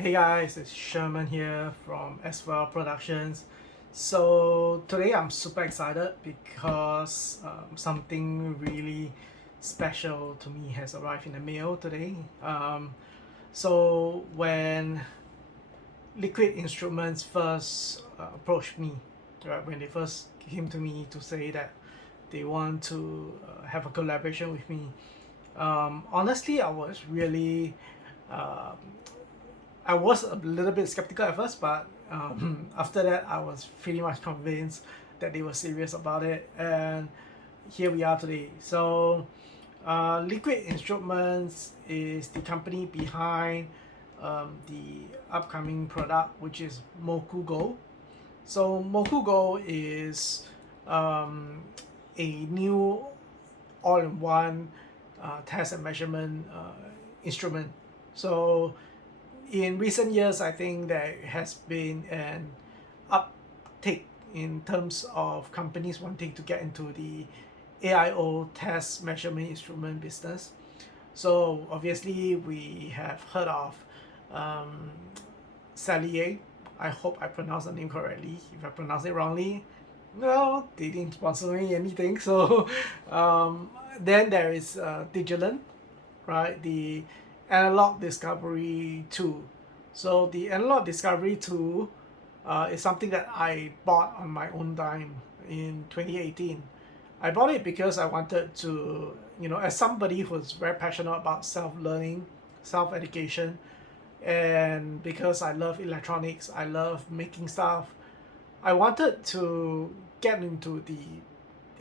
Hey guys, it's Sherman here from Well Productions. So today I'm super excited because something really special to me has arrived in the mail today. So when Liquid Instruments first approached me, right, when they first came to me to say that they want to have a collaboration with me, honestly I was really uh, I was a little bit skeptical at first, but after that, I was pretty much convinced that they were serious about it, and here we are today. So, Liquid Instruments is the company behind the upcoming product, which is Moku Go. So, Moku Go is um, a new all-in-one test and measurement instrument. So in recent years, I think there has been an uptake in terms of companies wanting to get into the AIO test measurement instrument business. So obviously, we have heard of um, Salier. I hope I pronounced the name correctly. If I pronounce it wrongly, well, they didn't sponsor me anything. So then there is Digiland, right? The analog discovery tool. So the analog discovery tool is something that I bought on my own dime in 2018. I bought it because I wanted to, as somebody who's very passionate about self-learning, self-education, and because I love electronics, I love making stuff, I wanted to get into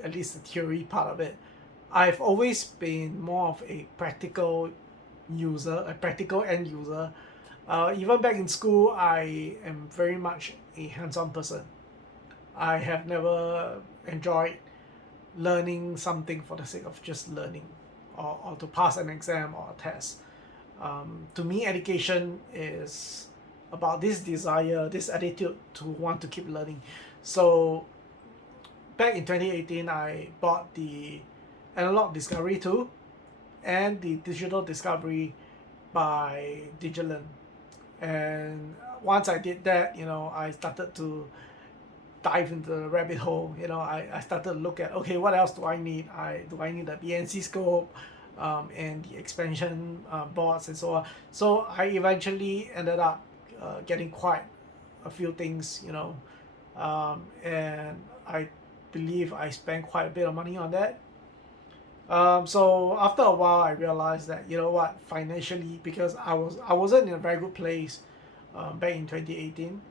at least the theory part of it. I've always been more of a practical user, a practical end user. Even back in school, I am very much a hands-on person. I have never enjoyed learning something for the sake of just learning or to pass an exam or a test. To me, education is about this desire, this attitude to want to keep learning. So back in 2018, I bought the analog discovery tool and the digital discovery by Digiland. And once I did that, I started to dive into the rabbit hole. I started to look at, okay, what else do I need? I need a BNC scope and the expansion boards and so on. So I eventually ended up getting quite a few things, and I believe I spent quite a bit of money on that. So after a while, I realized that what, financially, because I wasn't in a very good place back in 2018,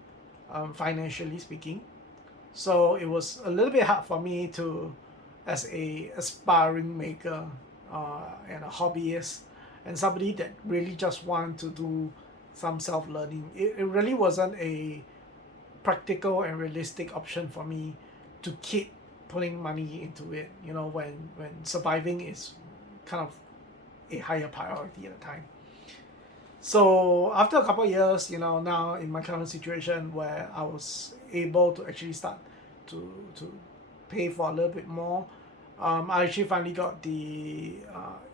financially speaking. So it was a little bit hard for me to, as a aspiring maker and a hobbyist, and somebody that really just want to do some self learning. It really wasn't a practical and realistic option for me to keep putting money into it, when surviving is kind of a higher priority at the time. So after a couple of years, now in my current situation where I was able to actually start to pay for a little bit more, I actually finally got the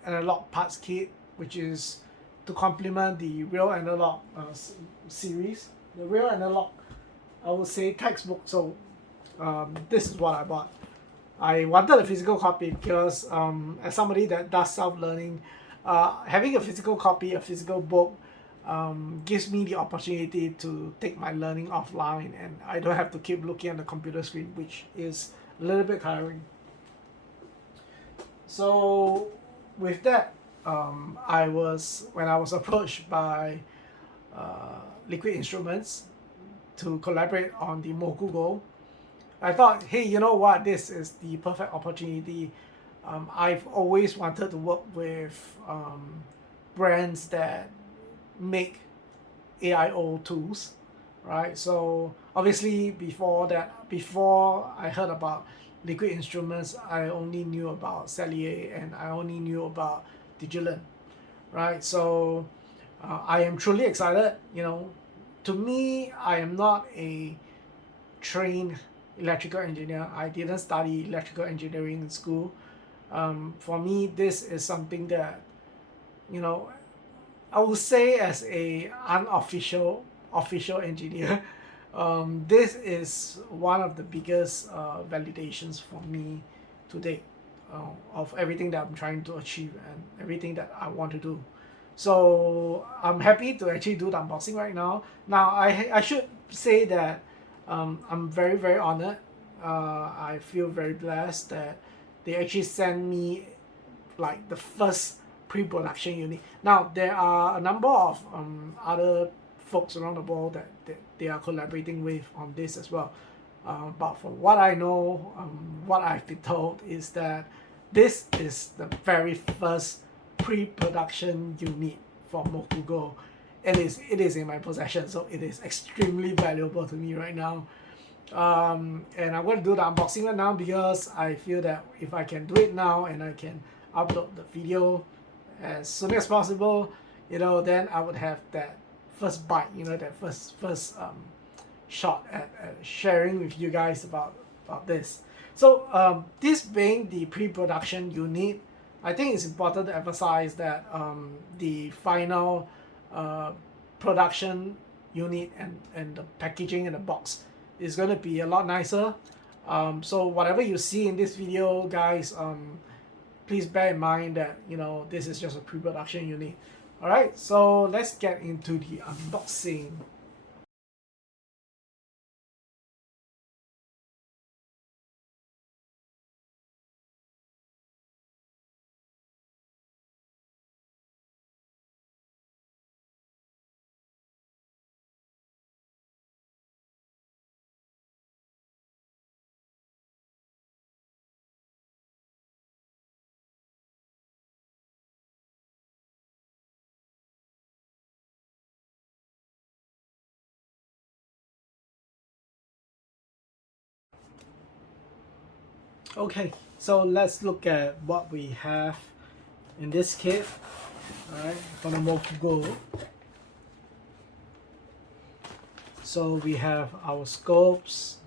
analog parts kit, which is to complement the real analog series. The real analog, I would say, textbook. So this is what I bought. I wanted a physical copy because as somebody that does self-learning, having a physical copy, a physical book, gives me the opportunity to take my learning offline, and I don't have to keep looking at the computer screen, which is a little bit tiring. So with that, when I was approached by Liquid Instruments to collaborate on the Moku Go, I thought, hey, you know what? This is the perfect opportunity. I've always wanted to work with brands that make AIO tools, right? So obviously, before I heard about Liquid Instruments, I only knew about Salier and I only knew about Digiland, right? So I am truly excited. To me, I am not a trained electrical engineer. I didn't study electrical engineering in school. For me, this is something that, you know, I would say as a official engineer, this is one of the biggest validations for me today, of everything that I'm trying to achieve and everything that I want to do. So I'm happy to actually do the unboxing right now. Now I should say that I'm very honored. I feel very blessed that they actually sent me like the first pre-production unit. Now there are a number of other folks around the world that they are collaborating with on this as well. But from what I know, what I've been told is that this is the very first pre-production unit for Moku Go. It is in my possession, so it is extremely valuable to me right now. And I'm going to do the unboxing right now because I feel that if I can do it now and I can upload the video as soon as possible, then I would have that first bite, that first shot at sharing with you guys about this. So this being the pre-production unit, I think it's important to emphasize that the final production unit and the packaging in the box is going to be a lot nicer. So whatever you see in this video, guys, please bear in mind that this is just a pre-production unit. Alright, so let's get into the unboxing. Okay, so let's look at what we have in this kit. Alright, for the Moku Go. So we have our scopes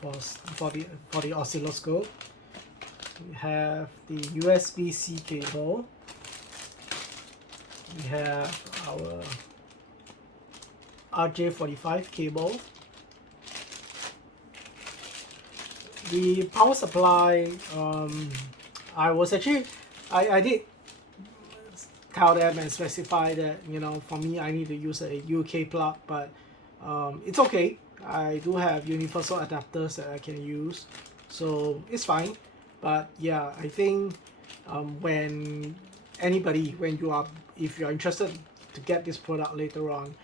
for the oscilloscope. We have the USB-C cable. We have our RJ45 cable. The power supply, I did tell them and specify that for me I need to use a UK plug, but it's okay. I do have universal adapters that I can use, so it's fine. But yeah, I think if you are interested to get this product later on,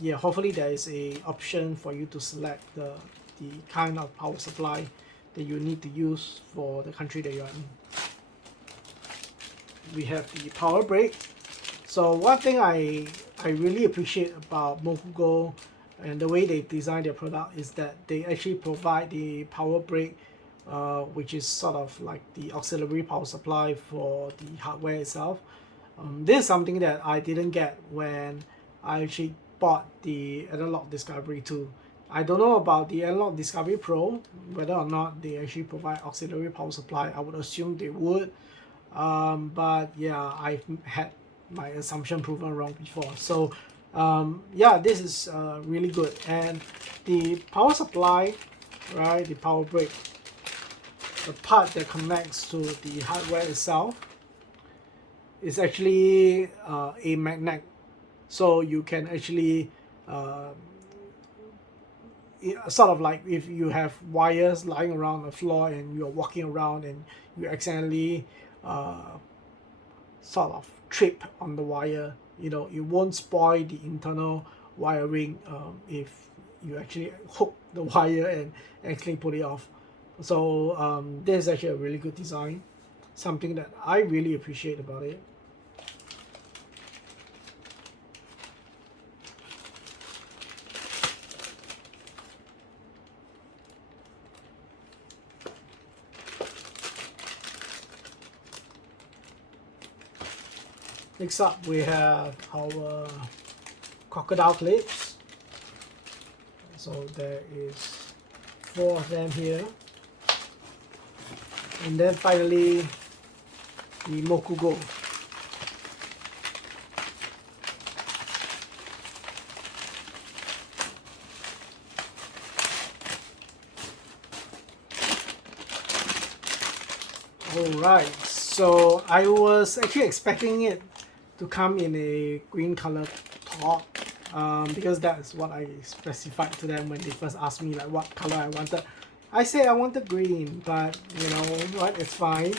yeah, hopefully there is a option for you to select the kind of power supply that you need to use for the country that you are in. We have the power brick. So one thing I really appreciate about Moku Go and the way they design their product is that they actually provide the power brick, which is sort of like the auxiliary power supply for the hardware itself. This is something that I didn't get when I actually bought the Analog Discovery 2. I don't know about the Analog Discovery Pro, whether or not they actually provide auxiliary power supply. I would assume they would. But yeah, I've had my assumption proven wrong before. So yeah, this is really good. And the power supply, right, the power brick, the part that connects to the hardware itself is actually a magnet. So you can actually sort of like if you have wires lying around the floor and you're walking around and you accidentally sort of trip on the wire, it won't spoil the internal wiring if you actually hook the wire and actually pull it off. So this is actually a really good design, something that I really appreciate about it. Next up, we have our crocodile clips. So there is 4 of them here. And then finally, the Moku Go. Alright, so I was actually expecting it to come in a green color top, because that's what I specified to them when they first asked me like what color I wanted. I said I wanted green, but you know what, it's fine.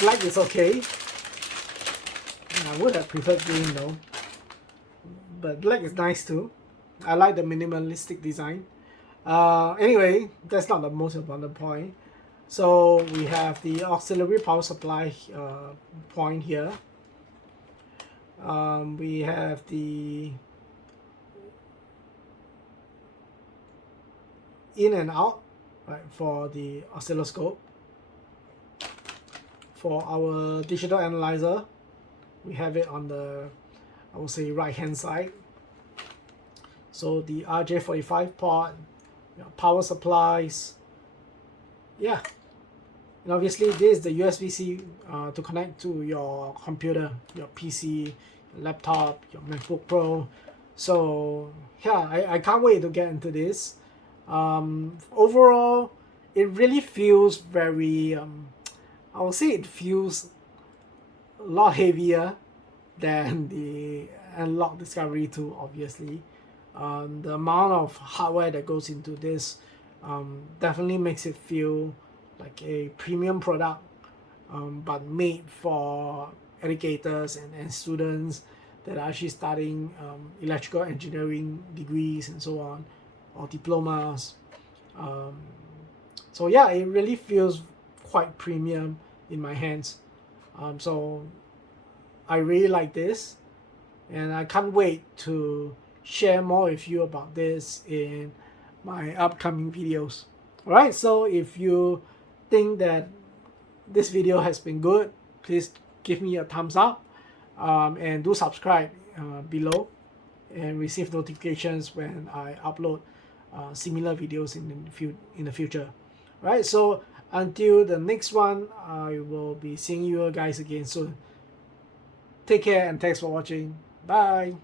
Black is okay. I would have preferred green though, but black is nice too. I like the minimalistic design. Anyway, that's not the most important point. So we have the auxiliary power supply point here. We have the in and out, right, for the oscilloscope. For our digital analyzer, we have it on the, I would say, right hand side. So the RJ45 port, power supplies, yeah. And obviously this is the USB-C to connect to your computer, your PC, your laptop, your MacBook Pro. So yeah, I can't wait to get into this. Overall, it really feels very, I would say it feels a lot heavier than the Analog Discovery 2, obviously. The amount of hardware that goes into this definitely makes it feel like a premium product, but made for educators and students that are actually studying electrical engineering degrees and so on, or diplomas. So yeah, it really feels quite premium in my hands. So I really like this, and I can't wait to share more with you about this in my upcoming videos. Alright, so if you think that this video has been good, please give me a thumbs up, and do subscribe below and receive notifications when I upload similar videos in the future. Alright, so until the next one, I will be seeing you guys again soon. Take care and thanks for watching. Bye.